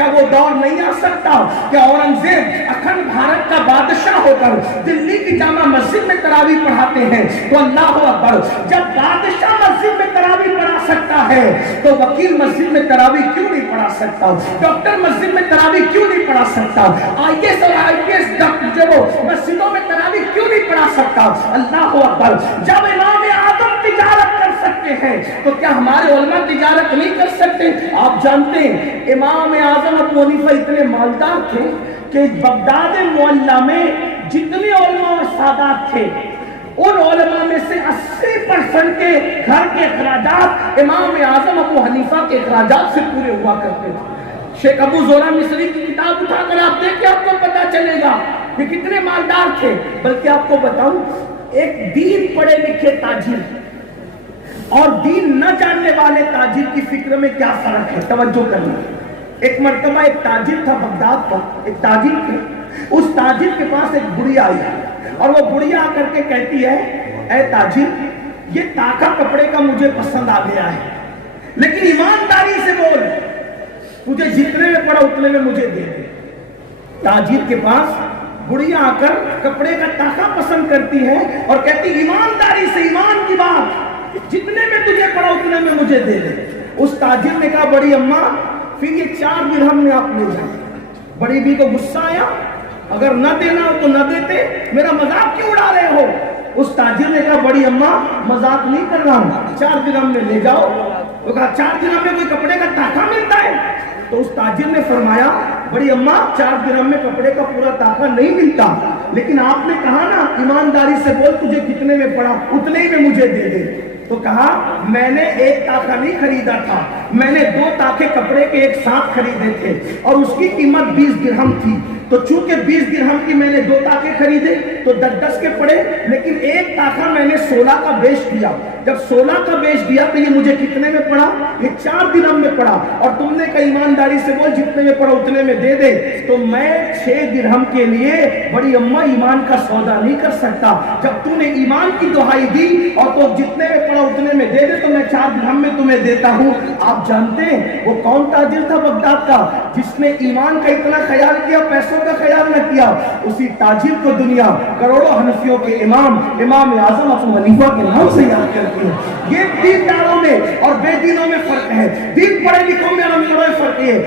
کیا وہ دور نہیں آ سکتا کہ اورنگزیب اکھنڈ بھارت کا بادشاہ ہو کر دلی کی جامع مسجد میں تراویح پڑھاتے ہیں تو اللہ اکبر، جب بادشاہ مسجد میں تراویح پڑھا سکتا ہے تو وکیل مسجد میں تراویح کیوں نہیں پڑھا سکتا؟ ڈاکٹر مسجد میں تراویح کیوں نہیں پڑھا سکتا؟ آئی ایس اور آئی پی ایس جو مسجدوں میں تراویح کیوں نہیں پڑھا سکتا؟ اللہ اکبر، جب امام اعظم تجارت کر سکتے ہیں تو کیا ہمارے علماء تجارت نہیں کر سکتے؟ آپ جانتے ہیں امام اعظم ابو حنیفہ اتنے مالدار تھے کہ بغداد معلیٰ میں جتنے علماء اور سادات تھے ان علماء میں سے 80% کے گھر کے اخراجات امام اعظم ابو حنیفہ کے اخراجات سے پورے ہوا کرتے تھے۔ شیخ ابو زورہ مصری کی کتاب اٹھا کر آپ دیکھیں، آپ کو پتا چلے گا کہ کتنے مالدار تھے۔ بلکہ آپ کو بتاؤں، ایک دین پڑھے لکھے تاجر اور دین نہ جاننے والے تاجر کی فکر میں کیا فرق ہے، توجہ کرنا۔ ایک مرتبہ ایک تاجر تھا بغداد کا، ایک تاجر تھے، اس تاجر کے پاس ایک بڑھیا آئی اور وہ بڑھیا آ کر کے کہتی ہے، اے تاجر، یہ تاکہ کپڑے کا مجھے پسند آ گیا ہے، لیکن ایمانداری سے بول، تجھے جتنے میں پڑا اتنے میں مجھے دے دے۔ تاجر کے پاس بڑھیا آ کر کپڑے کا تاکہ پسند کرتی ہے اور کہتی ایمانداری سے، ایمان کی بات، جتنے میں تجھے پڑا اتنے میں مجھے دے دے۔ اس تاجر نے کہا، بڑی اماں پھر یہ 4 درہم میں آپ لے جائیں۔ بڑی بی کو غصہ آیا، اگر نہ دینا ہو تو نہ دیتے، میرا مذاق کیوں اڑا رہے ہو؟ اس تاجر نے کہا، بڑی اماں مذاق نہیں کر رہا ہوں، 4 درہم میں لے جاؤ۔ وہ کہا، 4 درہم میں کوئی کپڑے کا تاکہ ملتا ہے؟ تو اس تاجر نے فرمایا، بڑی اماں 4 درہم میں کپڑے کا پورا تاکہ نہیں ملتا، لیکن آپ نے کہا نا ایمانداری سے بول، تجھے کتنے میں پڑا اتنے ہی میں مجھے دے دے۔ تو کہا، میں نے 1 تاکہ نہیں خریدا تھا، میں نے 2 تاکے کپڑے کے ایک ساتھ خریدے تھے اور اس کی قیمت 20 درہم تھی، تو چونکہ 20 درہم کی میں نے 2 تاکے خریدے تو 10 کے پڑے، لیکن 1 تاکہ میں نے 16 کا بیچ دیا۔ جب 16 کا بیچ دیا تو یہ مجھے کتنے میں پڑا؟ یہ 4 درہم میں پڑا، اور تم نے کہا ایمانداری سے بول، جتنے میں پڑا اتنے میں دے دے۔ تو میں 6 درہم کے لیے بڑی اماں ایمان کا سودا نہیں کر سکتا، جب تم نے ایمان کی دہائی دی اور تو جتنے میں پڑا اتنے میں دے دے تو میں 4 درہم میں تمہیں دیتا ہوں۔ آپ جانتے ہیں وہ کون تاجر تھا بغداد کا جس نے ایمان کا اتنا خیال کیا، پیسوں کا خیال نہ کیا؟ اسی تاجر کو دنیا کروڑوں حنفیوں کے امام اعظم ابو حنیفہ کے نام سے یاد کرتی ہے۔ یہ دینداروں میں اور بے دینوں میں فرق ہے، دین پڑھے لکھوں میں اور امیروں میں فرق ہے۔